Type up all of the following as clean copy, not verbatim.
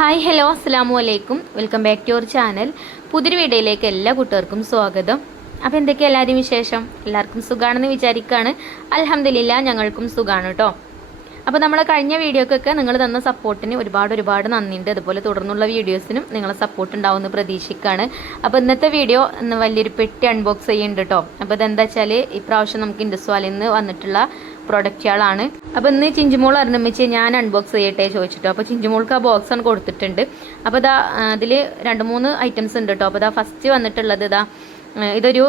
Hi hello അസ്സാമു അലൈക്കും welcome back to our channel. പുതിയൊരു വീഡിയോയിലേക്ക് എല്ലാ കൂട്ടുകാർക്കും സ്വാഗതം. അപ്പോൾ എന്തൊക്കെയാണ് എല്ലാവരും വിശേഷം? എല്ലാവർക്കും സുഖമാണെന്ന് വിചാരിക്കുകയാണ്. അൽഹംദുലില്ലാ ഞങ്ങൾക്കും സുഖമാണ് കേട്ടോ. അപ്പോൾ നമ്മൾ കഴിഞ്ഞ വീഡിയോക്കൊക്കെ നിങ്ങൾ തന്ന സപ്പോർട്ടിന് ഒരുപാട് നന്ദിയുണ്ട്. അതുപോലെ തുടർന്നുള്ള വീഡിയോസിനും നിങ്ങളെ സപ്പോർട്ട് ഉണ്ടാവുമെന്ന് പ്രതീക്ഷിക്കുകയാണ്. അപ്പോൾ ഇന്നത്തെ വീഡിയോ വലിയൊരു പെട്ടി അൺബോക്സ് ചെയ്യുന്നുണ്ട് കേട്ടോ. അപ്പോൾ ഇതെന്താ വെച്ചാൽ ഇപ്രാവശ്യം നമുക്ക് ഇൻഡസ്വാലിൽ നിന്ന് വന്നിട്ടുള്ള പ്രൊഡക്റ്റുകളാണ്. അപ്പോൾ ഇന്ന് ചിഞ്ചുമോൾ അറിഞ്ഞിച്ച് ഞാൻ അൺബോക്സ് ചെയ്യട്ടെ ചോദിച്ചിട്ടോ. അപ്പോൾ ചിഞ്ചുമോൾക്ക് ആ ബോക്സ് ആണ് കൊടുത്തിട്ടുണ്ട്. അപ്പോൾ ഇതാ അതിൽ 2-3 ഐറ്റംസ് ഉണ്ട് കേട്ടോ. അപ്പോൾ ഇതാ ഫസ്റ്റ് വന്നിട്ടുള്ളത് ഇതൊരു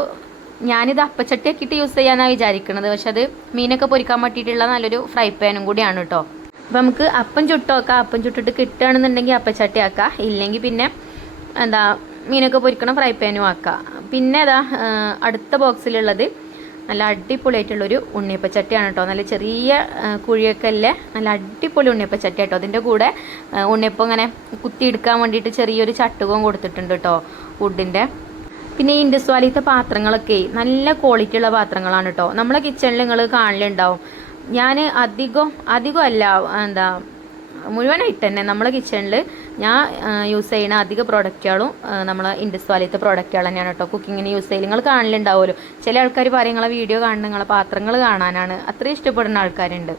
ഞാനിത് അപ്പച്ചട്ടി ആക്കിയിട്ട് യൂസ് ചെയ്യാനാണ് വിചാരിക്കുന്നത്. പക്ഷെ അത് മീനൊക്കെ പൊരിക്കാൻ പറ്റിയിട്ടുള്ള നല്ലൊരു ഫ്രൈ പാനും കൂടിയാണ് കേട്ടോ. അപ്പോൾ നമുക്ക് അപ്പം ചുട്ടോക്കാം. അപ്പം ചുട്ടിട്ട് കിട്ടുകയാണെന്നുണ്ടെങ്കിൽ അപ്പച്ചട്ടി ആക്കാം, ഇല്ലെങ്കിൽ പിന്നെ മീനൊക്കെ പൊരിക്കണം ഫ്രൈ പാനും ആക്കാം. പിന്നെ അടുത്ത ബോക്സിലുള്ളത് നല്ല അടിപൊളിയായിട്ടുള്ളൊരു ഉണ്ണിയപ്പച്ചട്ടിയാണ് കേട്ടോ. നല്ല ചെറിയ കുഴിയൊക്കെ അല്ലേ, നല്ല അടിപൊളി ഉണ്ണിയപ്പച്ചട്ടി കേട്ടോ. അതിൻ്റെ കൂടെ ഉണ്ണിയപ്പം ഇങ്ങനെ കുത്തിയെടുക്കാൻ വേണ്ടിയിട്ട് ചെറിയൊരു ചട്ടുകവും കൊടുത്തിട്ടുണ്ട് കേട്ടോ വുഡിൻ്റെ. പിന്നെ ഈ ഇൻഡസ്വാലിത്തെ പാത്രങ്ങളൊക്കെ നല്ല ക്വാളിറ്റി ഉള്ള പാത്രങ്ങളാണ് കേട്ടോ. നമ്മളെ കിച്ചണിൽ നിങ്ങൾ കാണലുണ്ടാവും. ഞാൻ അധികം അല്ല മുഴുവനായിട്ട് തന്നെ നമ്മളെ കിച്ചണിൽ ഞാൻ യൂസ് ചെയ്യുന്ന അധിക പ്രോഡക്റ്റുകളും നമ്മളെ ഇൻഡസ്വാലിത്തെ പ്രോഡക്റ്റുകൾ തന്നെയാണ് കേട്ടോ കുക്കിങ്ങിന് യൂസ് ചെയ്യൽ. നിങ്ങൾ കാണലുണ്ടാവുമല്ലോ. ചില ആൾക്കാർ പറയും നിങ്ങളെ വീഡിയോ കാണുന്ന നിങ്ങളെ പാത്രങ്ങൾ കാണാനാണ്, അത്രയും ഇഷ്ടപ്പെടുന്ന ആൾക്കാരുണ്ട്.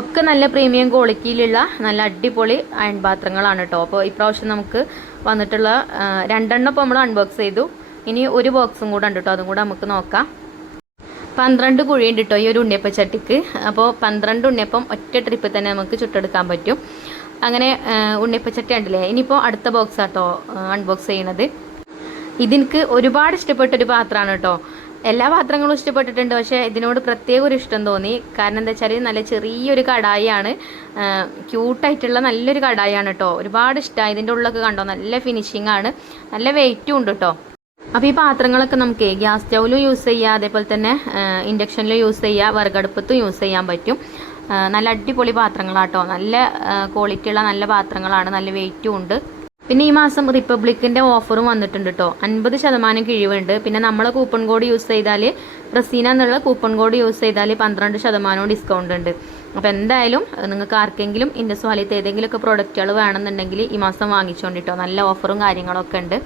ഒക്കെ നല്ല പ്രീമിയം ക്വാളിറ്റിയിലുള്ള നല്ല അടിപൊളി അയൺ പാത്രങ്ങളാണ് കേട്ടോ. അപ്പോൾ ഇപ്രാവശ്യം നമുക്ക് വന്നിട്ടുള്ള 2 എണ്ണം ഇപ്പോൾ നമ്മൾ അൺബോക്സ് ചെയ്തു. ഇനി ഒരു ബോക്സും കൂടെ ഉണ്ട് കേട്ടോ, അതും കൂടെ നമുക്ക് നോക്കാം. 12 കുഴിയുണ്ട് കേട്ടോ ഈ ഒരു ഉണ്ണിയപ്പച്ചട്ടിക്ക്. അപ്പോൾ 12 ഉണ്ണിയപ്പം ഒറ്റ ട്രിപ്പിൽ തന്നെ നമുക്ക് ചുട്ടെടുക്കാൻ പറ്റും. അങ്ങനെ ഉണ്ണിയപ്പച്ചട്ടി ഉണ്ടല്ലേ. ഇനിയിപ്പോൾ അടുത്ത ബോക്സ് ആട്ടോ അൺബോക്സ് ചെയ്യണത്. ഇതെനിക്ക് ഒരുപാട് ഇഷ്ടപ്പെട്ടൊരു പാത്രമാണ് കേട്ടോ. എല്ലാ പാത്രങ്ങളും ഇഷ്ടപ്പെട്ടിട്ടുണ്ട്, പക്ഷേ ഇതിനോട് പ്രത്യേക ഒരു ഇഷ്ടം തോന്നി. കാരണം എന്താ വെച്ചാൽ നല്ല ചെറിയൊരു കടായിയാണ്, ക്യൂട്ടായിട്ടുള്ള നല്ലൊരു കടായിയാണ് കേട്ടോ. ഒരുപാട് ഇഷ്ടമായി. ഇതിൻ്റെ ഉള്ളൊക്കെ കണ്ടോ, നല്ല ഫിനിഷിംഗ് ആണ്, നല്ല വെയിറ്റും ഉണ്ട് കേട്ടോ. അപ്പോൾ ഈ പാത്രങ്ങളൊക്കെ നമുക്ക് ഗ്യാസ് സ്റ്റൗവിലും യൂസ് ചെയ്യാം, അതേപോലെ തന്നെ ഇൻഡക്ഷനിലും യൂസ് ചെയ്യാം, വിറകടുപ്പത്തും യൂസ് ചെയ്യാൻ പറ്റും. നല്ല അടിപൊളി പാത്രങ്ങളാട്ടോ. നല്ല ക്വാളിറ്റി ഉള്ള നല്ല പാത്രങ്ങളാണ്, നല്ല വെയിറ്റും ഉണ്ട്. പിന്നെ ഈ മാസം റിപ്പബ്ലിക്കിൻ്റെ ഓഫറും വന്നിട്ടുണ്ട് കേട്ടോ. 50% കിഴിവുണ്ട്. പിന്നെ നമ്മളെ കൂപ്പൺ കോഡ് യൂസ് ചെയ്താൽ റസീന എന്നുള്ള കൂപ്പൺ കോഡ് യൂസ് ചെയ്താൽ 12% ഡിസ്കൗണ്ട് ഉണ്ട്. അപ്പോൾ എന്തായാലും നിങ്ങൾക്ക് ആർക്കെങ്കിലും ഇൻഡസ്വാലിത്തെ ഏതെങ്കിലുമൊക്കെ പ്രോഡക്റ്റുകൾ വേണമെന്നുണ്ടെങ്കിൽ ഈ മാസം വാങ്ങിച്ചോണ്ടിട്ടോ. നല്ല ഓഫറും കാര്യങ്ങളൊക്കെ ഉണ്ട്.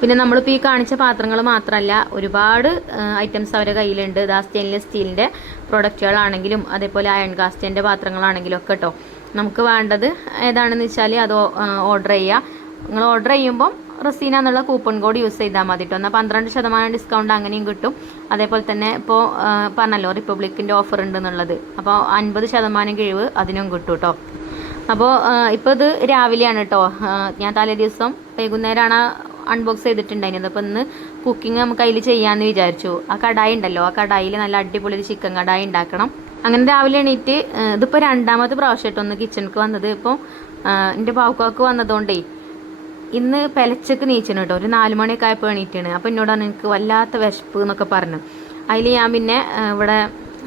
പിന്നെ നമ്മളിപ്പോൾ ഈ കാണിച്ച പാത്രങ്ങൾ മാത്രമല്ല, ഒരുപാട് ഐറ്റംസ് അവരുടെ കയ്യിലുണ്ട്. സ്റ്റെയിൻലെസ് സ്റ്റീലിൻ്റെ പ്രൊഡക്റ്റുകളാണെങ്കിലും അതേപോലെ അയൺ കാസ്റ്റിൻ്റെ പാത്രങ്ങളാണെങ്കിലും ഒക്കെ കേട്ടോ. നമുക്ക് വേണ്ടത് ഏതാണെന്ന് വെച്ചാൽ അത് ഓർഡർ ചെയ്യുക. നിങ്ങൾ ഓർഡർ ചെയ്യുമ്പം റസീന എന്നുള്ള കൂപ്പൺ കോഡ് യൂസ് ചെയ്താൽ മതി കേട്ടോ. എന്നാൽ 12% ഡിസ്കൗണ്ട് അങ്ങനെയും കിട്ടും. അതേപോലെ തന്നെ ഇപ്പോൾ പറഞ്ഞല്ലോ റിപ്പബ്ലിക്കിൻ്റെ ഓഫർ ഉണ്ടെന്നുള്ളത്. അപ്പോൾ 50% കിഴിവ് അതിനും കിട്ടും കേട്ടോ. അപ്പോൾ ഇപ്പോൾ ഇത് രാവിലെയാണ് കേട്ടോ. ഞാൻ തലേ ദിവസം വൈകുന്നേരമാണ് അൺബോക്സ് ചെയ്തിട്ടുണ്ടായിരുന്നത്. അപ്പോൾ ഇന്ന് കുക്കിംഗ് നമുക്ക് അതിൽ ചെയ്യാമെന്ന് വിചാരിച്ചു. ആ കടായി ഉണ്ടല്ലോ, ആ കടായിൽ നല്ല അടിപൊളി ചിക്കൻ കടായി ഉണ്ടാക്കണം. അങ്ങനെ രാവിലെ എണീറ്റ് ഇതിപ്പോൾ 2ാമത്തെ പ്രാവശ്യം കേട്ടോ ഒന്ന് കിച്ചണിക്ക് വന്നത്. ഇപ്പോൾ എൻ്റെ പാവക്കാക്ക് വന്നതുകൊണ്ടേ ഇന്ന് പെലച്ചക്ക് നീച്ചണം കേട്ടോ. ഒരു 4 മണിയൊക്കെ ആയപ്പോൾ എണീറ്റാണ്. അപ്പോൾ എന്നോടാണ് എനിക്ക് വല്ലാത്ത വിശപ്പ് എന്നൊക്കെ പറഞ്ഞു. അതിൽ ഞാൻ പിന്നെ ഇവിടെ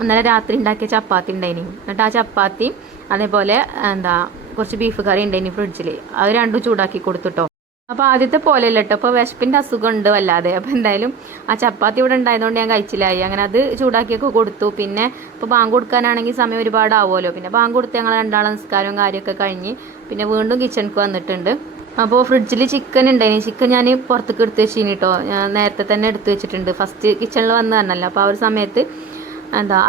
ഇന്നലെ രാത്രി ഉണ്ടാക്കിയ ചപ്പാത്തി ഉണ്ടായിനി. എന്നിട്ട് ആ ചപ്പാത്തിയും അതേപോലെ കുറച്ച് ബീഫ് കറി ഉണ്ടായിനി ഫ്രിഡ്ജിൽ. അത് രണ്ടും ചൂടാക്കി കൊടുത്തുട്ടോ. അപ്പോൾ ആദ്യത്തെ പോലെയല്ല കേട്ടോ, ഇപ്പോൾ വിശപ്പിൻ്റെ അസുഖം ഉണ്ട് വല്ലാതെ. അപ്പോൾ എന്തായാലും ആ ചപ്പാത്തി ഇവിടെ ഉണ്ടായതുകൊണ്ട് ഞാൻ കഴിച്ചില്ലായി. അങ്ങനെ അത് ചൂടാക്കിയൊക്കെ കൊടുത്തു. പിന്നെ ഇപ്പോൾ ബാങ്ക് കൊടുക്കാനാണെങ്കിൽ സമയം ഒരുപാട് ആവുമല്ലോ. പിന്നെ ബാങ്ക് കൊടുത്ത് ഞങ്ങൾ 2 നിസ്കാരവും കാര്യമൊക്കെ കഴിഞ്ഞ് പിന്നെ വീണ്ടും കിച്ചണിക്ക് വന്നിട്ടുണ്ട്. അപ്പോൾ ഫ്രിഡ്ജിൽ ചിക്കൻ ഉണ്ടായിനി. ചിക്കൻ ഞാൻ പുറത്തേക്ക് എടുത്ത് വെച്ചിനി കേട്ടോ. ഞാൻ നേരത്തെ തന്നെ എടുത്ത് വെച്ചിട്ടുണ്ട്. ഫസ്റ്റ് കിച്ചണിൽ വന്ന് തന്നല്ലോ. അപ്പോൾ ആ ഒരു സമയത്ത്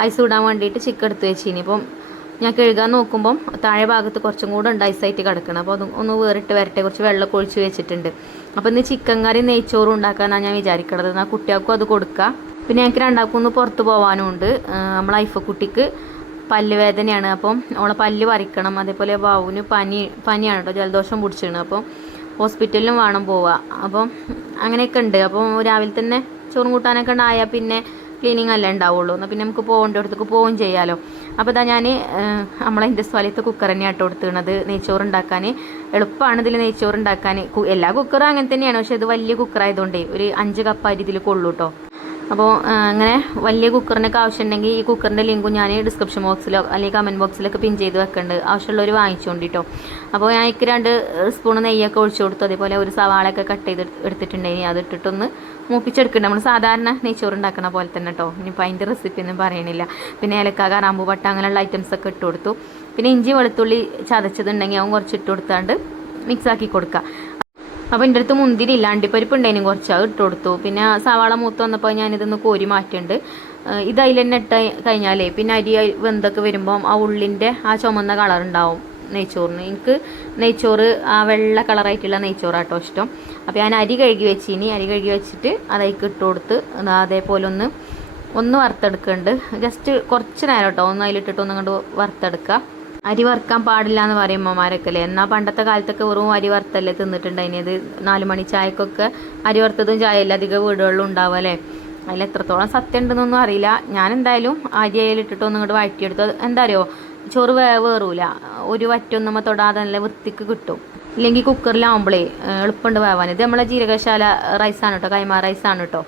ഐസ് ഇടാൻ വേണ്ടിയിട്ട് ചിക്കൻ എടുത്ത് വെച്ചിനി. ഇപ്പം ഞാൻ കഴുകാൻ നോക്കുമ്പം താഴെ ഭാഗത്ത് കുറച്ചും കൂടെ ഉണ്ട് ഐസായിട്ട് കിടക്കണം. അപ്പോൾ അത് ഒന്ന് വേറിട്ട് വരട്ടെ. കുറച്ച് വെള്ളം ഒഴിച്ച് വെച്ചിട്ടുണ്ട്. അപ്പോൾ ഇന്ന് ചിക്കൻ കറി നെയ്ച്ചോറും ഉണ്ടാക്കാനാണ് ഞാൻ വിചാരിക്കണത്. എന്നാൽ കുട്ടികൾക്കും അത് കൊടുക്കാം. പിന്നെ ഞങ്ങൾക്ക് 2 ഒന്ന് പുറത്ത് പോകാനും ഉണ്ട്. നമ്മളെ ഐഫക്കുട്ടിക്ക് പല്ല് വേദനയാണ്. അപ്പം അവളെ പല്ല് പറിക്കണം. അതേപോലെ ബാവുവിന് പനിയാണ് കേട്ടോ, ജലദോഷം പിടിച്ചിരുന്നു. അപ്പം ഹോസ്പിറ്റലിലും വേണം പോവുക. അപ്പം അങ്ങനെയൊക്കെ ഉണ്ട്. അപ്പം രാവിലെ തന്നെ ചോറും കൂട്ടാനൊക്കെ ഉണ്ടായാൽ പിന്നെ ക്ലീനിങ് അല്ലേ ഉണ്ടാവുള്ളൂ. എന്നാൽ പിന്നെ നമുക്ക് പോകേണ്ടടുത്തേക്ക് പോവുകയും ചെയ്യാമല്ലോ. അപ്പോൾ ഞാൻ നമ്മളെ ഇൻഡസ്വാലിത്തെ കുക്കർ തന്നെയാണ് കേട്ടോ എടുത്തുന്നത് നെയ്ച്ചോറ് ഉണ്ടാക്കാൻ. എളുപ്പമാണ് ഇതിൽ നെയ്ച്ചോറ് ഉണ്ടാക്കാൻ. എല്ലാ കുക്കറും അങ്ങനെ തന്നെയാണ്, പക്ഷേ ഇത് വലിയ കുക്കറായതുകൊണ്ടേ ഒരു 5 കപ്പ് അരി ഇതിൽ കൊള്ളൂ കേട്ടോ. അപ്പോൾ അങ്ങനെ വലിയ കുക്കറിനൊക്കെ ആവശ്യമുണ്ടെങ്കിൽ ഈ കുക്കറിൻ്റെ ലിങ്കും ഞാൻ ഡിസ്ക്രിപ്ഷൻ ബോക്സിലോ അല്ലെങ്കിൽ കമൻറ്റ് ബോക്സിലൊക്കെ പിൻ ചെയ്ത് വെക്കുന്നുണ്ട്. ആവശ്യമുള്ളവർ വാങ്ങിച്ചുകൊണ്ടിട്ടോ. അപ്പോൾ ഞാൻ 2 സ്പൂൺ നെയ്യൊക്കെ ഒഴിച്ചു കൊടുത്തു. അതേപോലെ ഒരു സവാളയൊക്കെ കട്ട് ചെയ്ത് എടുത്തിട്ടുണ്ടെങ്കിൽ അത് ഇട്ടിട്ടൊന്ന് മൂപ്പിച്ചെടുക്കുന്നുണ്ട്. നമ്മൾ സാധാരണ നെയ്ച്ചോറ് ഉണ്ടാക്കുന്ന പോലെ തന്നെ കേട്ടോ. ഇനിയിപ്പോൾ അതിൻ്റെ റെസിപ്പി ഒന്നും പറയണില്ല. പിന്നെ ഏലക്ക, കറാമ്പൂ, പട്ട അങ്ങനെയുള്ള ഐറ്റംസൊക്കെ ഇട്ട് കൊടുത്തു. പിന്നെ ഇഞ്ചി വെളുത്തുള്ളി ചതച്ചതുണ്ടെങ്കിൽ അവൻ കുറച്ച് ഇട്ട് കൊടുത്താണ്ട് മിക്സാക്കി കൊടുക്കുക. അപ്പോൾ എൻ്റെ അടുത്ത് മുന്തിരി ഇല്ല, അണ്ടിപ്പരിപ്പ് ഉണ്ടായിരുന്നു കുറച്ച്, അത് ഇട്ട് കൊടുത്തു. പിന്നെ സവാള മൂത്ത് വന്നപ്പോൾ ഞാനിതൊന്ന് കോരി മാറ്റുന്നുണ്ട്. ഇത് അതിൽ തന്നെ ഇട്ട് കഴിഞ്ഞാലേ പിന്നെ അരി വെന്തൊക്കെ വരുമ്പം ആ ഉള്ളിൻ്റെ ആ ചുമന്ന കളർ ഉണ്ടാവും നെയ്ച്ചോറിന്. എനിക്ക് നെയ്ച്ചോറ് ആ വെള്ള കളറായിട്ടുള്ള നെയ്ച്ചോറാട്ടോ ഇഷ്ടം. അപ്പോൾ ഞാൻ അരി കഴുകി വെച്ചിനി, അരി കഴുകി വെച്ചിട്ട് അതേക്ക് ഇട്ട് കൊടുത്ത് അതേപോലെ ഒന്ന് വറുത്തെടുക്കുന്നുണ്ട്. ജസ്റ്റ് കുറച്ച് നേരം കേട്ടോ ഒന്ന് അതിലിട്ടിട്ട് ഒന്നും കൊണ്ട് വറുത്തെടുക്കുക. അരി വറുക്കാൻ പാടില്ല എന്ന് പറയും അമ്മമാരൊക്കെ അല്ലേ. എന്നാൽ പണ്ടത്തെ കാലത്തൊക്കെ വെറും അരി വറുത്തല്ലേ തിന്നിട്ടുണ്ടായിന്. അത് 4 മണി ചായക്കൊക്കെ അരി വറുത്തതും ചായയല്ല അധികം വീടുകളിലും ഉണ്ടാവുക അല്ലേ. അതിൽ എത്രത്തോളം സത്യം ഉണ്ടെന്നൊന്നും അറിയില്ല. ഞാൻ എന്തായാലും അരി അതിലിട്ടിട്ട് ഒന്നും ഇങ്ങോട്ട് വഴറ്റിയെടുത്തു. എന്താ അറിയോ, ചോറ് വേറൂല, ഒരു വറ്റൊന്നും തൊടാതെ നല്ല വൃത്തിക്ക് കിട്ടും. ഇല്ലെങ്കിൽ കുക്കറിലാവുമ്പോഴേ എളുപ്പമുണ്ട് വേവാൻ. ഇത് നമ്മളെ ജീരകശാല റൈസാണ് കേട്ടോ, കൈമാ റൈസാണ് കേട്ടോ.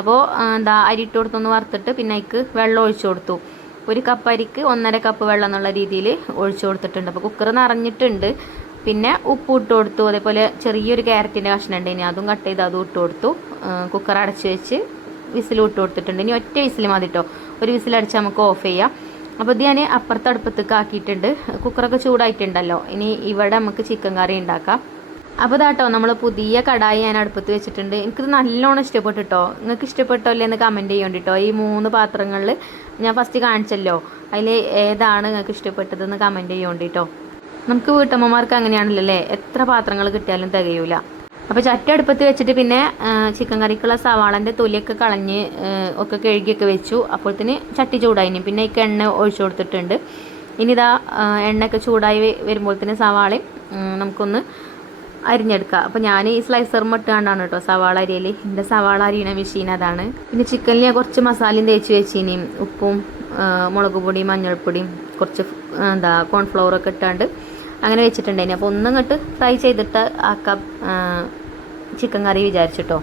അപ്പോൾ അരി ഇട്ട് കൊടുത്തൊന്ന് വറുത്തിട്ട് പിന്നെ അതിക്ക് വെള്ളം ഒഴിച്ചു കൊടുത്തു. 1 കപ്പ് അരിക്ക് 1.5 കപ്പ് വെള്ളം എന്നുള്ള രീതിയിൽ ഒഴിച്ചു കൊടുത്തിട്ടുണ്ട്. അപ്പോൾ കുക്കർ നിറഞ്ഞിട്ടുണ്ട്. പിന്നെ ഉപ്പ് ഇട്ട് കൊടുത്തു. അതേപോലെ ചെറിയൊരു ക്യാരറ്റിൻ്റെ കഷ്ണം ഉണ്ട്, ഇനി അതും കട്ട് ചെയ്ത് അതും ഇട്ട് കൊടുത്തു. കുക്കർ അടച്ച് വെച്ച് വിസിലും ഇട്ട് കൊടുത്തിട്ടുണ്ട്. ഇനി ഒറ്റ വിസിൽ മതി കേട്ടോ, ഒരു വിസിലടിച്ച് നമുക്ക് ഓഫ് ചെയ്യാം. അപ്പോൾ ഇത് ഞാൻ അപ്പുറത്ത് അടുപ്പത്തേക്ക് ആക്കിയിട്ടുണ്ട്. കുക്കറൊക്കെ ചൂടായിട്ടുണ്ടല്ലോ. ഇനി ഇവിടെ നമുക്ക് ചിക്കൻ കറി ഉണ്ടാക്കാം. അപ്പോൾ ഇതാട്ടോ നമ്മൾ പുതിയ കടായി ഞാൻ അടുപ്പത്ത് വെച്ചിട്ടുണ്ട്. എനിക്കിത് നല്ലോണം ഇഷ്ടപ്പെട്ടു കേട്ടോ. നിങ്ങൾക്ക് ഇഷ്ടപ്പെട്ടോ അല്ലേ എന്ന് കമൻറ്റ് ചെയ്യേണ്ടി കേട്ടോ. ഈ 3 പാത്രങ്ങളിൽ ഞാൻ ഫസ്റ്റ് കാണിച്ചല്ലോ, അതിൽ ഏതാണ് നിങ്ങൾക്ക് ഇഷ്ടപ്പെട്ടതെന്ന് കമൻറ്റ് ചെയ്യേണ്ടി കേട്ടോ. നമുക്ക് വീട്ടമ്മമാർക്ക് അങ്ങനെയാണല്ലോ അല്ലേ, എത്ര പാത്രങ്ങൾ കിട്ടിയാലും തികയൂല. അപ്പോൾ ചട്ടി അടുപ്പത്ത് വെച്ചിട്ട് പിന്നെ ചിക്കൻ കറിക്കുള്ള സവാളൻ്റെ തൊലിയൊക്കെ കളഞ്ഞ് ഒക്കെ കഴുകിയൊക്കെ വെച്ചു. അപ്പോഴത്തേന് ചട്ടി ചൂടായിനി. പിന്നെ ഈ എണ്ണ ഒഴിച്ചു കൊടുത്തിട്ടുണ്ട്. ഇനി ഇതാ എണ്ണയൊക്കെ ചൂടായി വരുമ്പോഴത്തേന് സവാളയും നമുക്കൊന്ന് അരിഞ്ഞെടുക്കുക. അപ്പോൾ ഞാൻ ഈ സ്ലൈസറും ഇട്ടുകൊണ്ടാണ് കേട്ടോ സവാള അരിയൽ. എൻ്റെ സവാള അരിയണ മെഷീൻ അതാണ്. പിന്നെ ചിക്കനിൽ ഞാൻ കുറച്ച് മസാലയും തേച്ച് വെച്ചിനിയും ഉപ്പും മുളക് പൊടിയും മഞ്ഞൾപ്പൊടിയും കുറച്ച് കോൺഫ്ലവറൊക്കെ ഇട്ടാണ്ട് അങ്ങനെ വെച്ചിട്ടുണ്ടായിന്. അപ്പോൾ ഒന്നിങ്ങോട്ട് ഫ്രൈ ചെയ്തിട്ട് ആക്കാം ചിക്കൻ കറി വിചാരിച്ചിട്ടോ.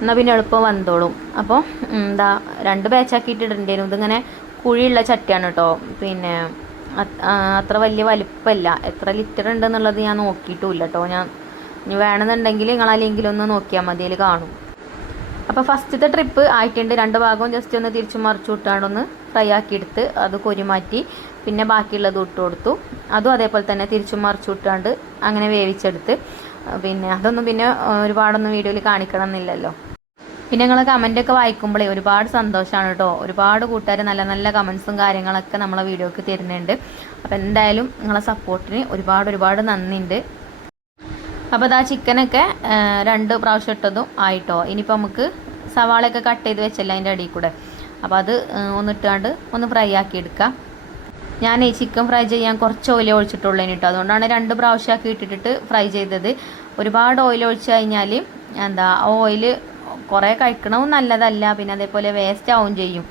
എന്നാൽ പിന്നെ എളുപ്പം വന്നോളും. അപ്പോൾ 2 ബാച്ചാക്കിയിട്ടിട്ടുണ്ടായിരുന്നു. ഇതിങ്ങനെ കുഴിയുള്ള ചട്ടിയാണ് കേട്ടോ. പിന്നെ അത്ര വലിയ വലിപ്പമല്ല. എത്ര ലിറ്റർ ഉണ്ടെന്നുള്ളത് ഞാൻ നോക്കിയിട്ടുമില്ല കേട്ടോ. ഇനി വേണമെന്നുണ്ടെങ്കിൽ നിങ്ങളല്ലെങ്കിലും ഒന്ന് നോക്കിയാൽ മതി, അതിൽ കാണും. അപ്പോൾ ഫസ്റ്റത്തെ ട്രിപ്പ് ആയിട്ടുണ്ട്. 2 ഭാഗവും ജസ്റ്റ് ഒന്ന് തിരിച്ചു മറിച്ചു വിട്ടാണ്ടൊന്ന് ഫ്രൈ ആക്കിയെടുത്ത് അത് കൊരിമാറ്റി പിന്നെ ബാക്കിയുള്ളത് ഇട്ട് കൊടുത്തു. അതും അതേപോലെ തന്നെ തിരിച്ചു മറിച്ചു വിട്ടാണ്ട് അങ്ങനെ വേവിച്ചെടുത്ത്. പിന്നെ അതൊന്നും പിന്നെ ഒരുപാടൊന്നും വീഡിയോയിൽ കാണിക്കണം എന്നില്ലല്ലോ. പിന്നെ നിങ്ങൾ കമൻറ്റൊക്കെ വായിക്കുമ്പോഴേ ഒരുപാട് സന്തോഷമാണ് കേട്ടോ. ഒരുപാട് കൂട്ടുകാർ നല്ല നല്ല കമൻസും കാര്യങ്ങളൊക്കെ നമ്മളെ വീഡിയോക്ക് തരുന്നുണ്ട്. അപ്പോൾ എന്തായാലും നിങ്ങളെ സപ്പോർട്ടിന് ഒരുപാട് നന്ദിയുണ്ട്. അപ്പോൾ അതാ ചിക്കനൊക്കെ 2 പ്രാവശ്യം ഇട്ടതും ആയിട്ടോ. ഇനിയിപ്പോൾ നമുക്ക് സവാളയൊക്കെ കട്ട് ചെയ്ത് വെച്ചല്ല അതിൻ്റെ അടിയിൽ കൂടെ. അപ്പോൾ അത് ഒന്നിട്ടാണ്ട് ഒന്ന് ഫ്രൈ ആക്കി എടുക്കാം. ഞാൻ ഈ ചിക്കൻ ഫ്രൈ ചെയ്യാൻ കുറച്ച് ഓയിൽ ഒഴിച്ചിട്ടുള്ളൂ കേട്ടോ. അതുകൊണ്ടാണ് 2 പ്രാവശ്യമാക്കി ഇട്ടിട്ട് ഫ്രൈ ചെയ്തത്. ഒരുപാട് ഓയിൽ ഒഴിച്ച് കഴിഞ്ഞാൽ ഓയിൽ കുറേ കഴിക്കണവും നല്ലതല്ല, പിന്നെ അതേപോലെ വേസ്റ്റ് ആവും ചെയ്യും.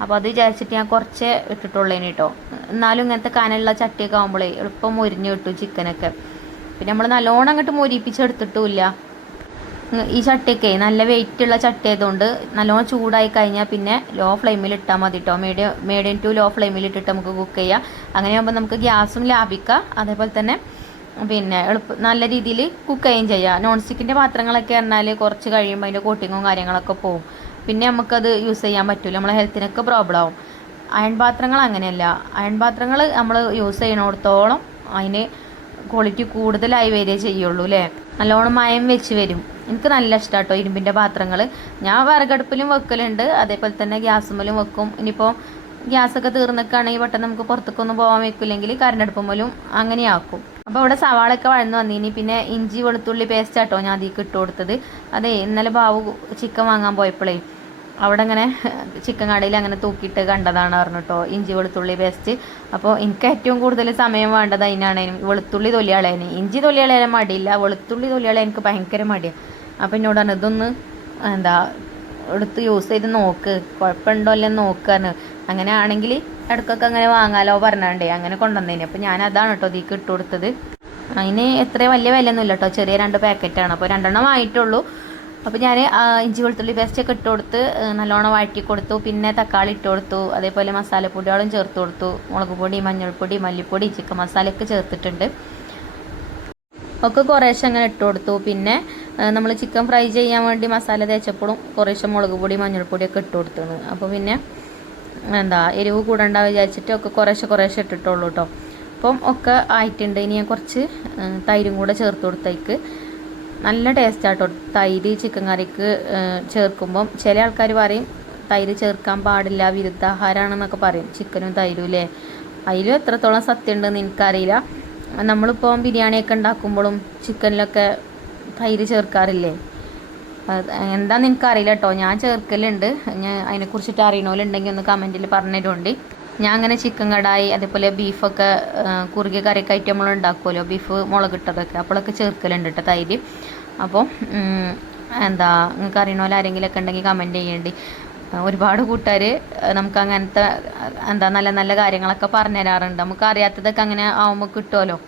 അപ്പോൾ അത് വിചാരിച്ചിട്ട് ഞാൻ കുറച്ച് ഇട്ടിട്ടുള്ളൂ കേട്ടോ. എന്നാലും ഇങ്ങനത്തെ കനലുള്ള ചട്ടിയൊക്കെ ആകുമ്പോഴേ എളുപ്പം മുരിഞ്ഞ് കിട്ടും ചിക്കനൊക്കെ. പിന്നെ നമ്മൾ നല്ലോണം അങ്ങോട്ട് മുരിപ്പിച്ചെടുത്തിട്ടുമില്ല. ഈ ചട്ടിയൊക്കെ നല്ല വെയിറ്റുള്ള ചട്ടി ആയതുകൊണ്ട് നല്ലോണം ചൂടായി കഴിഞ്ഞാൽ പിന്നെ ലോ ഫ്ലെയിമിൽ ഇട്ടാൽ മതി കേട്ടോ. മീഡിയം ടു ലോ ഫ്ലെയിമിൽ ഇട്ടിട്ട് നമുക്ക് കുക്ക് ചെയ്യാം. അങ്ങനെയാകുമ്പോൾ നമുക്ക് ഗ്യാസും ലാഭിക്കാം, അതേപോലെ തന്നെ പിന്നെ നല്ല രീതിയിൽ കുക്ക് ചെയ്യുകയും ചെയ്യാം. നോൺ സ്റ്റിക്കിൻ്റെ പാത്രങ്ങളൊക്കെ പറഞ്ഞാൽ കുറച്ച് കഴിയുമ്പോൾ അതിൻ്റെ കോട്ടിങ്ങും കാര്യങ്ങളൊക്കെ പോകും. പിന്നെ നമുക്കത് യൂസ് ചെയ്യാൻ പറ്റില്ല, നമ്മളെ ഹെൽത്തിനൊക്കെ പ്രോബ്ലം ആവും. അയൺ പാത്രങ്ങൾ അങ്ങനെയല്ല. അയൺ പാത്രങ്ങൾ നമ്മൾ യൂസ് ചെയ്യണോടത്തോളം അതിന് ക്വാളിറ്റി കൂടുതലായി വരികയേ ചെയ്യുള്ളൂ അല്ലേ. നല്ലോണം മയം വെച്ച് വരും. എനിക്ക് നല്ല ഇഷ്ടമാണ് കേട്ടോ ഇരുമ്പിൻ്റെ പാത്രങ്ങൾ. ഞാൻ വിറകടുപ്പിലും വെക്കലുണ്ട്, അതേപോലെ തന്നെ ഗ്യാസുമ്മലും വെക്കും. ഇനിയിപ്പോൾ ഗ്യാസൊക്കെ തീർന്നൊക്കെയാണെങ്കിൽ പെട്ടെന്ന് നമുക്ക് പുറത്തേക്കൊന്നും പോകാൻ വെക്കില്ലെങ്കിൽ കരണ്ടടുപ്പുമ്മലും അങ്ങനെയാക്കും. അപ്പോൾ ഇവിടെ സവാളയൊക്കെ വഴന്ന് വന്നിനി. പിന്നെ ഇഞ്ചി വെളുത്തുള്ളി പേസ്റ്റ് ആട്ടോ ഞാൻ അതിലേക്ക് ഇട്ട് കൊടുത്തത്. അതെ, ഇന്നലെ ബാബു ചിക്കൻ വാങ്ങാൻ പോയപ്പോഴേ അവിടെ അങ്ങനെ ചിക്കൻ കടയിൽ അങ്ങനെ തൂക്കിയിട്ട് കണ്ടതാണ് പറഞ്ഞിട്ടോ ഇഞ്ചി വെളുത്തുള്ളി പേസ്റ്റ്. അപ്പോൾ എനിക്ക് ഏറ്റവും കൂടുതൽ സമയം വേണ്ടത് അതിനാണ്. വെളുത്തുള്ളി തൊലിയാളേന്, ഇഞ്ചി തൊലിയാളേനെ മടിയില്ല, വെളുത്തുള്ളി തൊലിയാളെ എനിക്ക് ഭയങ്കര മടിയാണ്. അപ്പോൾ എന്നോടാണ് ഇതൊന്ന് എടുത്ത് യൂസ് ചെയ്ത് നോക്ക്, കുഴപ്പമുണ്ടോ അല്ലെന്ന് നോക്കാന്ന്. അങ്ങനെ ആണെങ്കിൽ ഇടയ്ക്കൊക്കെ അങ്ങനെ വാങ്ങാലോ പറഞ്ഞാണ്ടേ അങ്ങനെ കൊണ്ടുവന്നേനെ. അപ്പോൾ ഞാൻ അതാണ് കേട്ടോ ഇതിലേക്ക് ഇട്ട് കൊടുത്തത്. അതിന് എത്ര വലിയ വിലയൊന്നുമില്ല കേട്ടോ, ചെറിയ 2 പാക്കറ്റാണ്. അപ്പോൾ 2 എണ്ണം ആയിട്ടുള്ളൂ. അപ്പോൾ ഞാൻ ഇഞ്ചി വെളുത്തുള്ളി പേസ്റ്റൊക്കെ ഇട്ട് കൊടുത്ത് നല്ലോണം വഴറ്റി കൊടുത്തു. പിന്നെ തക്കാളി ഇട്ട് കൊടുത്തു, അതേപോലെ മസാലപ്പൊടികളും ചേർത്ത് കൊടുത്തു. മുളക് പൊടി, മഞ്ഞൾപ്പൊടി, മല്ലിപ്പൊടി, ചിക്കൻ മസാലയൊക്കെ ചേർത്തിട്ടുണ്ട്. ഒക്കെ കുറേശ്ശെ അങ്ങനെ ഇട്ട് കൊടുത്തു. പിന്നെ നമ്മൾ ചിക്കൻ ഫ്രൈ ചെയ്യാൻ വേണ്ടി മസാല തേച്ചപ്പോഴും കുറേശ്ശെ മുളക് പൊടി മഞ്ഞൾപ്പൊടിയൊക്കെ ഇട്ട് കൊടുത്തു. അപ്പോൾ പിന്നെ എരിവ് കൂടണ്ട വിചാരിച്ചിട്ട് ഒക്കെ കുറേശ്ശെ ഇട്ടിട്ടുള്ളൂ കേട്ടോ. അപ്പം ഒക്കെ ആയിട്ടുണ്ട്. ഇനി ഞാൻ കുറച്ച് തൈരും കൂടെ ചേർത്ത് കൊടുത്തേക്ക്. നല്ല ടേസ്റ്റാട്ടോ തൈര് ചിക്കൻ കറിക്ക് ചേർക്കുമ്പം. ചില ആൾക്കാർ പറയും തൈര് ചേർക്കാൻ പാടില്ല, വിരുദ്ധാഹാരമാണെന്നൊക്കെ പറയും, ചിക്കനും തൈരും അല്ലേ. അതിലും എത്രത്തോളം സത്യം ഉണ്ടെന്ന് എനിക്കറിയില്ല. നമ്മളിപ്പോൾ ബിരിയാണിയൊക്കെ ഉണ്ടാക്കുമ്പോഴും ചിക്കനിലൊക്കെ തൈര് ചേർക്കാറില്ലേ? എന്താണെന്ന് എനിക്കറിയില്ല കേട്ടോ. ഞാൻ ചേർക്കലുണ്ട്. ഞാൻ അതിനെക്കുറിച്ചിട്ട് അറിയണോലുണ്ടെങ്കിൽ ഒന്ന് കമൻറ്റിൽ പറഞ്ഞിട്ടുണ്ട്. ഞാൻ അങ്ങനെ ചിക്കൻ കടായി അതേപോലെ ബീഫൊക്കെ കുറുകിയ കറിയൊക്കെ ആയിട്ട് നമ്മൾ ഉണ്ടാക്കുമല്ലോ, ബീഫ് മുളകിട്ടതൊക്കെ, അപ്പോഴൊക്കെ ചേർക്കലുണ്ട് കേട്ടോ തൈര്. അപ്പോൾ നിങ്ങൾക്ക് അറിയണ ആരെങ്കിലുമൊക്കെ ഉണ്ടെങ്കിൽ കമൻറ്റ് ചെയ്യേണ്ടി. ഒരുപാട് കൂട്ടുകാർ നമുക്ക് അങ്ങനത്തെ നല്ല നല്ല കാര്യങ്ങളൊക്കെ പറഞ്ഞു തരാറുണ്ട്. നമുക്ക് അറിയാത്തതൊക്കെ അങ്ങനെ ആവുമ്പോൾ കിട്ടുമല്ലോ.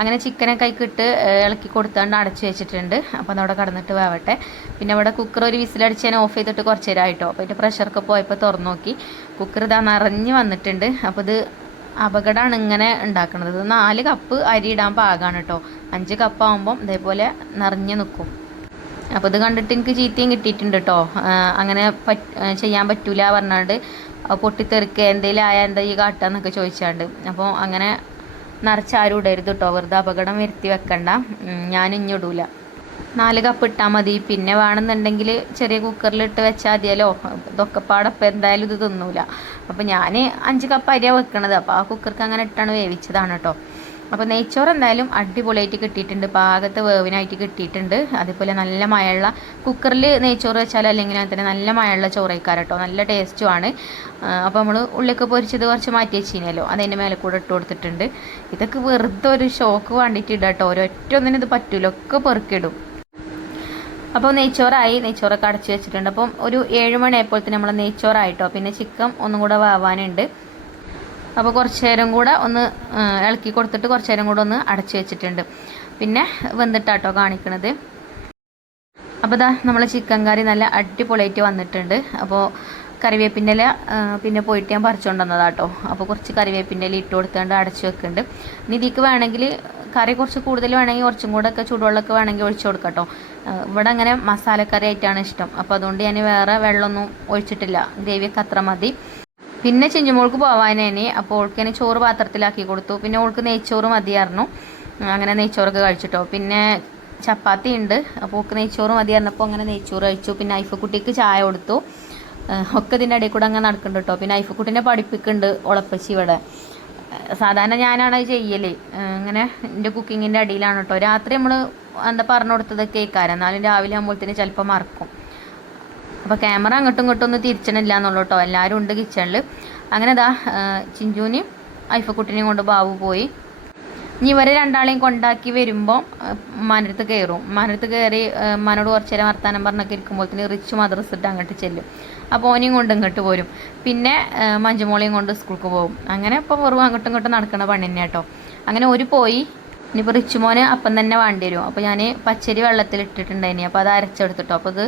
അങ്ങനെ ചിക്കനൊക്കെ ഇട്ട് ഇളക്കി കൊടുത്തുകൊണ്ട് അടച്ച് വെച്ചിട്ടുണ്ട്. അപ്പോൾ അതവിടെ കടന്നിട്ട് വേവട്ടെ. പിന്നെ ഇവിടെ കുക്കർ ഒരു വിസിലടിച്ച് ഞാൻ ഓഫ് ചെയ്തിട്ട് കുറച്ച് നേരമായിട്ടോ. അപ്പോൾ അതിൻ്റെ പ്രഷറൊക്കെ പോയപ്പോൾ തുറന്നു നോക്കി, കുക്കർ ഇതാ നിറഞ്ഞ് വന്നിട്ടുണ്ട്. അപ്പോൾ ഇത് അപകടമാണ് ഇങ്ങനെ ഉണ്ടാക്കുന്നത്. ഇത് 4 കപ്പ് അരി ഇടാൻ പാകമാണ് കേട്ടോ. 5 കപ്പാകുമ്പം ഇതേപോലെ നിറഞ്ഞ് നിൽക്കും. അപ്പോൾ ഇത് കണ്ടിട്ട് എനിക്ക് ചീത്തയും കിട്ടിയിട്ടുണ്ട് കേട്ടോ. അങ്ങനെ ചെയ്യാൻ പറ്റൂല പറഞ്ഞാണ്ട് പൊട്ടിത്തെറിക്കുക എന്തെങ്കിലും ആയാൽ എന്താ ഈ കാട്ടുക എന്നൊക്കെ ചോദിച്ചാണ്ട്. അപ്പോൾ അങ്ങനെ നിറച്ചാരും ഇടരുത് കേട്ടോ, വെറുതെ അപകടം വരുത്തി വെക്കണ്ട. ഞാൻ ഇഞ്ഞിടൂല. 4 കപ്പ് ഇട്ടാൽ മതി. പിന്നെ വേണമെന്നുണ്ടെങ്കിൽ ചെറിയ കുക്കറിലിട്ട് വെച്ചാൽ മതിയല്ലോ. ഇതൊക്കെ പാടപ്പം എന്തായാലും ഇത് തിന്നൂല. അപ്പോൾ ഞാൻ 5 കപ്പ് അരിയാണ് വെക്കണത്. അപ്പോൾ ആ കുക്കർക്ക് അങ്ങനെ ഇട്ടാണ് വേവിച്ചതാണ് കേട്ടോ. അപ്പോൾ നെയ്ച്ചോറ് എന്തായാലും അടിപൊളിയായിട്ട് കിട്ടിയിട്ടുണ്ട്, പാകത്തെ വേവിനായിട്ട് കിട്ടിയിട്ടുണ്ട്. അതേപോലെ നല്ല മഴയുള്ള കുക്കറിൽ നെയ്ച്ചോറ് വെച്ചാൽ അല്ലെങ്കിൽ തന്നെ നല്ല മഴയുള്ള ചോറയ്ക്കാറ് കേട്ടോ, നല്ല ടേസ്റ്റുമാണ്. അപ്പോൾ നമ്മൾ ഉള്ളിലൊക്കെ പൊരിച്ചത് കുറച്ച് മാറ്റി വെച്ചിനല്ലോ, അതിൻ്റെ മേലെ കൂടെ ഇട്ട് കൊടുത്തിട്ടുണ്ട്. ഇതൊക്കെ വെറുതെ ഒരു ഷോക്ക് വേണ്ടിയിട്ട് ഇടാം കേട്ടോ, ഒരൊറ്റ ഒന്നിനും ഇത് പറ്റൂല, ഒക്കെ പെറുക്കിടും. അപ്പോൾ നെയ്ച്ചോറൊക്കെ അടച്ച് വെച്ചിട്ടുണ്ട്. അപ്പം ഒരു 7 മണിയായപ്പോൾ തന്നെ നമ്മൾ നെയ്ച്ചോറായിട്ടോ. പിന്നെ ചിക്കൻ ഒന്നും കൂടെ വാവാനുണ്ട്. അപ്പോൾ കുറച്ച് നേരം കൂടെ ഒന്ന് ഇളക്കി കൊടുത്തിട്ട് കുറച്ച് നേരം കൂടെ ഒന്ന് അടച്ച് വെച്ചിട്ടുണ്ട്. പിന്നെ വെന്തിട്ടാട്ടോ കാണിക്കണത്. അപ്പോൾ ഇതാ നമ്മളെ ചിക്കൻ കറി നല്ല അടിപൊളിയായിട്ട് വന്നിട്ടുണ്ട്. അപ്പോൾ കറിവേപ്പിൻ്റെ ഇല പിന്നെ പോയിട്ട് ഞാൻ പറിച്ചുകൊണ്ട് വന്നതാട്ടോ. അപ്പോൾ കുറച്ച് കറിവേപ്പിൻ്റെ ഇല ഇട്ട് കൊടുത്തുകൊണ്ട് അടച്ച് വെക്കുന്നുണ്ട്. ഇനി ഇതിക്ക് വേണമെങ്കിൽ കറി കുറച്ച് കൂടുതൽ വേണമെങ്കിൽ കുറച്ചും കൂടെ ഒക്കെ ചൂടുവെള്ളമൊക്കെ വേണമെങ്കിൽ ഒഴിച്ചു കൊടുക്കാം കേട്ടോ. ഇവിടെ അങ്ങനെ മസാലക്കറി ആയിട്ടാണ് ഇഷ്ടം. അപ്പോൾ അതുകൊണ്ട് ഞാൻ വേറെ വെള്ളമൊന്നും ഒഴിച്ചിട്ടില്ല, ഗ്രേവിയൊക്കെ അത്ര മതി. പിന്നെ ചിഞ്ചുമോൾക്ക് പോവാനേനെ, അപ്പോൾ ഓൾക്ക് ഞാൻ ചോറ് പാത്രത്തിലാക്കി കൊടുത്തു. പിന്നെ ഓൾക്ക് നെയ്ച്ചോറ് മതിയായിരുന്നു. അങ്ങനെ നെയ്ച്ചോറൊക്കെ കഴിച്ചിട്ടോ. പിന്നെ ചപ്പാത്തി ഉണ്ട്, അപ്പോൾ ഓൾക്ക് നെയ്ച്ചോറ് മതിയായിരുന്നപ്പോൾ അങ്ങനെ നെയ്ച്ചോറ് കഴിച്ചു. പിന്നെ ഐഫക്കുട്ടിക്ക് ചായ കൊടുത്തു. ഒക്കെ ഇതിൻ്റെ ഇടയിൽ കൂടെ അങ്ങനെ നടക്കുന്നുണ്ട് കേട്ടോ. പിന്നെ ഐഫക്കുട്ടിനെ പഠിപ്പിക്കുന്നുണ്ട് ഉളപ്പച്ചി ഇവിടെ. സാധാരണ ഞാനാണ് അത് ചെയ്യൽ. അങ്ങനെ എൻ്റെ കുക്കിങ്ങിൻ്റെ അടിയിലാണ് കേട്ടോ. രാത്രി നമ്മൾ പറഞ്ഞു കൊടുത്തതൊക്കെ കേൾക്കാറ്, എന്നാലും രാവിലെ ആകുമ്പോഴത്തേന് ചിലപ്പോൾ മറക്കും. അപ്പോൾ ക്യാമറ അങ്ങോട്ടും ഇങ്ങോട്ടും ഒന്നും തിരിച്ചണില്ല എന്നുള്ളൂ കേട്ടോ. എല്ലാവരും ഉണ്ട് കിച്ചണിൽ. അങ്ങനെ ദാ ചിഞ്ചുവിനെയും ഐഫക്കുട്ടിനെയും കൊണ്ട് ബാബു പോയി. ഇനി ഇവരെ രണ്ടാളെയും കൊണ്ടാക്കി വരുമ്പോൾ മനടുത്ത് കയറും. മനടുത്ത് കയറി മനോട് കുറച്ച് നേരം വർത്താനം പറഞ്ഞൊക്കെ ഇരിക്കുമ്പോഴത്തേന് റിച്ച് മദ്രസ് ഇട്ട് അങ്ങോട്ട് ചെല്ലും. അപ്പോൾ ഓനെയും കൊണ്ട് ഇങ്ങോട്ട് പോരും. പിന്നെ മഞ്ജുമോളെയും കൊണ്ട് സ്കൂൾക്ക് പോകും. അങ്ങനെ ഇപ്പോൾ വെറും അങ്ങോട്ടും ഇങ്ങോട്ടും നടക്കണ പണി തന്നെ കേട്ടോ. അങ്ങനെ ഒരു പോയി. ഇനിയിപ്പോൾ റിച്ച് മോന് അപ്പം തന്നെ വേണ്ടി വരും. അപ്പോൾ ഞാൻ പച്ചരി വെള്ളത്തിലിട്ടിട്ടുണ്ടായിനി. അപ്പോൾ അത് അരച്ചെടുത്തിട്ടോ. അപ്പോൾ ഇത്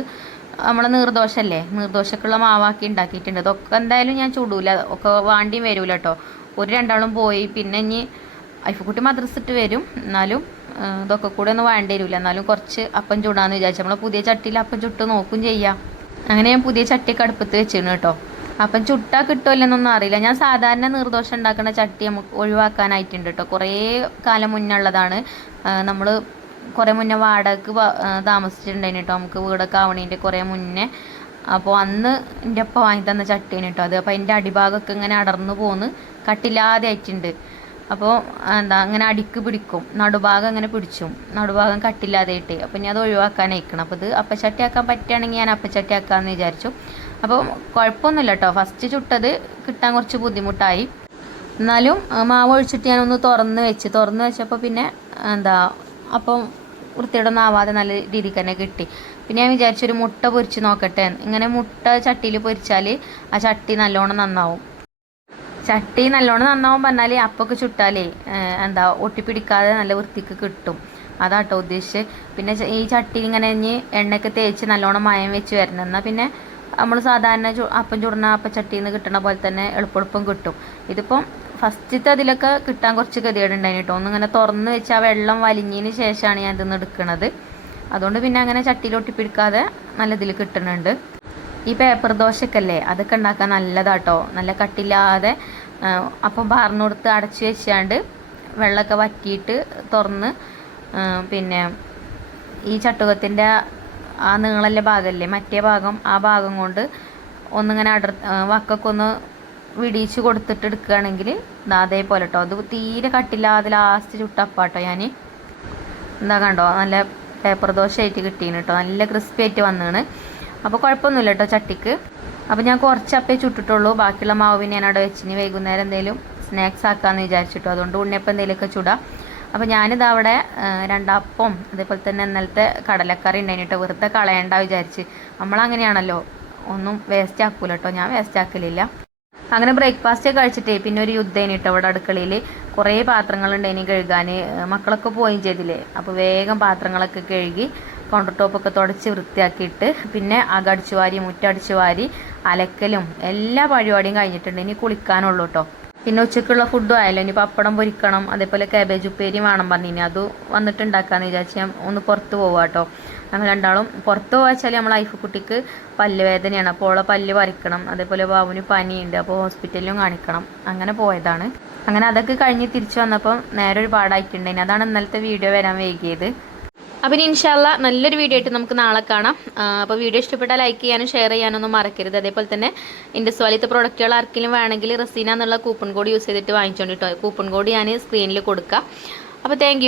നമ്മളെ നീർദോശല്ലേ, നീർദോശക്കുള്ള മാവാക്കി ഉണ്ടാക്കിയിട്ടുണ്ട്. അതൊക്കെ എന്തായാലും ഞാൻ ചൂടൂല, ഒക്കെ വാണ്ടിയും വരൂല കേട്ടോ. ഒരു രണ്ടാളും പോയി. പിന്നെ ഇനി ഐഫക്കുട്ടി മദ്രസ് ഇട്ട് വരും. എന്നാലും ഇതൊക്കെ കൂടെ ഒന്നും വേണ്ടി വരില്ല. എന്നാലും കുറച്ച് അപ്പം ചൂടാന്ന് വിചാരിച്ചു. നമ്മൾ പുതിയ ചട്ടിയിൽ അപ്പം ചുട്ട് നോക്കും ചെയ്യാം. അങ്ങനെ ഞാൻ പുതിയ ചട്ടിയൊക്കെ അടുപ്പത്ത് വെച്ചിരുന്നു കേട്ടോ. അപ്പം ചുട്ടാൽ കിട്ടുമല്ലെന്നൊന്നും അറിയില്ല. ഞാൻ സാധാരണ നീർദോശ ഉണ്ടാക്കുന്ന ചട്ടി നമുക്ക് ഒഴിവാക്കാനായിട്ടുണ്ട് കേട്ടോ. കുറേ കാലം മുന്നുള്ളതാണ്. നമ്മൾ കുറേ മുന്നേ വാടകയ്ക്ക് താമസിച്ചിട്ടുണ്ടായിരുന്നു കേട്ടോ. നമുക്ക് വീടൊക്കെ ആവണേൻ്റെ കുറേ മുന്നേ. അപ്പോൾ അന്ന് എൻ്റെ ഒപ്പം വാങ്ങി തന്ന ചട്ടിയാണ് കേട്ടോ അത്. അപ്പോൾ അതിൻ്റെ അടിഭാഗമൊക്കെ ഇങ്ങനെ അടർന്നു പോന്ന് കട്ടില്ലാതെ ആയിട്ടുണ്ട്. അപ്പോൾ അങ്ങനെ അടിക്ക് പിടിക്കും, നടുഭാഗം അങ്ങനെ പിടിച്ചും, നടുഭാഗം കട്ടില്ലാതെ ഇട്ടേ. അപ്പോൾ ഞാൻ അത് ഒഴിവാക്കാനായിക്കണം. അപ്പോൾ ഇത് അപ്പച്ചട്ടി ആക്കാൻ പറ്റുകയാണെങ്കിൽ ഞാൻ അപ്പച്ചട്ടി ആക്കാമെന്ന് വിചാരിച്ചു. അപ്പോൾ കുഴപ്പമൊന്നുമില്ല കേട്ടോ. ഫസ്റ്റ് ചുട്ടത് കിട്ടാൻ കുറച്ച് ബുദ്ധിമുട്ടായി. എന്നാലും മാവ് ഒഴിച്ചിട്ട് ഞാനൊന്ന് തുറന്ന് വെച്ചപ്പോൾ പിന്നെ അപ്പം വൃത്തിയോടൊന്നും ആവാതെ നല്ല രീതിക്ക് തന്നെ കിട്ടി. പിന്നെ ഞാൻ വിചാരിച്ചൊരു മുട്ട പൊരിച്ച് നോക്കട്ടെ. ഇങ്ങനെ മുട്ട ചട്ടിയിൽ പൊരിച്ചാൽ ആ ചട്ടി നല്ലോണം നന്നാവും. ചട്ടി നല്ലോണം നന്നാവും പറഞ്ഞാൽ അപ്പൊക്കെ ചുട്ടാലേ ഒട്ടിപ്പിടിക്കാതെ നല്ല വൃത്തിക്ക് കിട്ടും. അതാട്ടോ ഉദ്ദേശിച്ച്. പിന്നെ ഈ ചട്ടി ഇങ്ങനെ എണ്ണയൊക്കെ തേച്ച് നല്ലോണം മയം വെച്ച് വരണം. എന്നാൽ പിന്നെ നമ്മൾ സാധാരണ അപ്പം ചുടുന്ന അപ്പച്ചട്ടിയിൽ നിന്ന് കിട്ടണ പോലെ തന്നെ എളുപ്പം കിട്ടും. ഇതിപ്പം ഫസ്റ്റത്തെ അതിലൊക്കെ കിട്ടാൻ കുറച്ച് ഗതികേടുണ്ടായിന് കേട്ടോ. ഒന്നിങ്ങനെ തുറന്ന് വെച്ച് ആ വെള്ളം വലിഞ്ഞതിന് ശേഷമാണ് ഞാൻ ഇതൊന്ന് എടുക്കുന്നത്. അതുകൊണ്ട് പിന്നെ അങ്ങനെ ചട്ടിയിൽ ഒട്ടിപ്പിടിക്കാതെ നല്ല ഇതിൽ കിട്ടുന്നുണ്ട്. ഈ പേപ്പർ ദോശയൊക്കെ അല്ലേ, അതൊക്കെ ഉണ്ടാക്കാൻ നല്ലതാട്ടോ. നല്ല കട്ടില്ലാതെ അപ്പം പാർന്നു കൊടുത്ത് അടച്ചു വെച്ചാണ്ട് വെള്ളമൊക്കെ വറ്റിയിട്ട് തുറന്ന് പിന്നെ ഈ ചട്ടുകത്തിൻ്റെ ആ നീളല്ലേ ഭാഗമല്ലേ മറ്റേ ഭാഗം, ആ ഭാഗം കൊണ്ട് ഒന്നിങ്ങനെ വക്കൊക്കെ ഒന്ന് വിടിയിച്ച് കൊടുത്തിട്ട് എടുക്കുകയാണെങ്കിൽ അതേപോലെ കേട്ടോ. അത് തീരെ കട്ടില്ലാതെ ലാസ്റ്റ് ചുട്ടപ്പാട്ടോ ഞാൻ. എന്താ കണ്ടോ, നല്ല പേപ്പർ ദോശയായിട്ട് കിട്ടീന് കേട്ടോ, നല്ല ക്രിസ്പി ആയിട്ട് വന്നാണ്. അപ്പോൾ കുഴപ്പമൊന്നുമില്ല കേട്ടോ ചട്ടിക്ക്. അപ്പോൾ ഞാൻ കുറച്ചപ്പേ ചുട്ടിട്ടുള്ളൂ, ബാക്കിയുള്ള മാവ് പിന്നെ ഞാൻ അവിടെ വെച്ചിന് വൈകുന്നേരം എന്തെങ്കിലും സ്നാക്സ് ആക്കാമെന്ന് വിചാരിച്ചിട്ടു. അതുകൊണ്ട് ഉണ്ണിയപ്പം എന്തെങ്കിലുമൊക്കെ ചുടാം. അപ്പോൾ ഞാനിതാ അവിടെ 2 അപ്പം അതേപോലെ തന്നെ ഇന്നലത്തെ കടലക്കറി ഉണ്ടായിട്ടോ, വെറുതെ കളയണ്ട വിചാരിച്ച്. നമ്മളങ്ങനെയാണല്ലോ, ഒന്നും വേസ്റ്റ് ആക്കൂല കേട്ടോ, ഞാൻ വേസ്റ്റ് ആക്കലില്ല. അങ്ങനെ ബ്രേക്ക്ഫാസ്റ്റ് കഴിച്ചിട്ടേ പിന്നെ ഒരു യുദ്ധം കേട്ടോ ഇവിടെ അടുക്കളയിൽ. കുറേ പാത്രങ്ങളുണ്ടായിനി കഴുകാൻ, മക്കളൊക്കെ പോവുകയും ചെയ്തില്ലേ. അപ്പോൾ വേഗം പാത്രങ്ങളൊക്കെ കഴുകി കൗണ്ടർ ടോപ്പൊക്കെ തുടച്ച് വൃത്തിയാക്കിയിട്ട് പിന്നെ അകടിച്ചു വാരി മുറ്റടിച്ചു വാരി അലക്കലും എല്ലാ പരിപാടിയും കഴിഞ്ഞിട്ടുണ്ട്. ഇനി കുളിക്കാനുള്ളൂ കേട്ടോ. പിന്നെ ഉച്ചയ്ക്കുള്ള ഫുഡും ആയാലും ഇനി പപ്പടം പൊരിക്കണം, അതേപോലെ കാബേജ് ഉപ്പേരി വേണം പറഞ്ഞിനി, അത് വന്നിട്ട് ഉണ്ടാക്കാമെന്ന് വിചാരിച്ച് ഞാൻ ഒന്ന് പുറത്ത് പോവാം കേട്ടോ. ഞങ്ങൾ രണ്ടാളും പുറത്ത് പോകാൻ വെച്ചാൽ നമ്മൾ കുട്ടിക്ക് പല്ല് വേദനയാണ്, അപ്പോൾ ഓളെ പല്ല് പറിക്കണം. അതേപോലെ ബാബുവിന് പനിയുണ്ട്, അപ്പോൾ ഹോസ്പിറ്റലിലും കാണിക്കണം. അങ്ങനെ പോയതാണ്. അങ്ങനെ അതൊക്കെ കഴിഞ്ഞ് തിരിച്ചു വന്നപ്പോൾ നേരെ ഒരു പാടായിട്ടുണ്ടായിന്. അതാണ് ഇന്നലത്തെ വീഡിയോ വരാൻ വൈകിയത്. അപ്പം ഇൻഷാല്ല നല്ലൊരു വീഡിയോ ആയിട്ട് നമുക്ക് നാളെ കാണാം. അപ്പോൾ വീഡിയോ ഇഷ്ടപ്പെട്ടാൽ ലൈക്ക് ചെയ്യാനും ഷെയർ ചെയ്യാനൊന്നും മറക്കരുത്. അതേപോലെ തന്നെ ഇൻഡസ്വാലിത്തെ പ്രൊഡക്റ്റുകൾ ആർക്കെങ്കിലും വേണമെങ്കിൽ റസീന എന്നുള്ള കൂപ്പൺ കോഡ് യൂസ് ചെയ്തിട്ട് വാങ്ങിച്ചോണ്ടിട്ടോ. കൂപ്പൺ കോഡ് ഞാൻ സ്ക്രീനിൽ കൊടുക്കാം. അപ്പോൾ താങ്ക്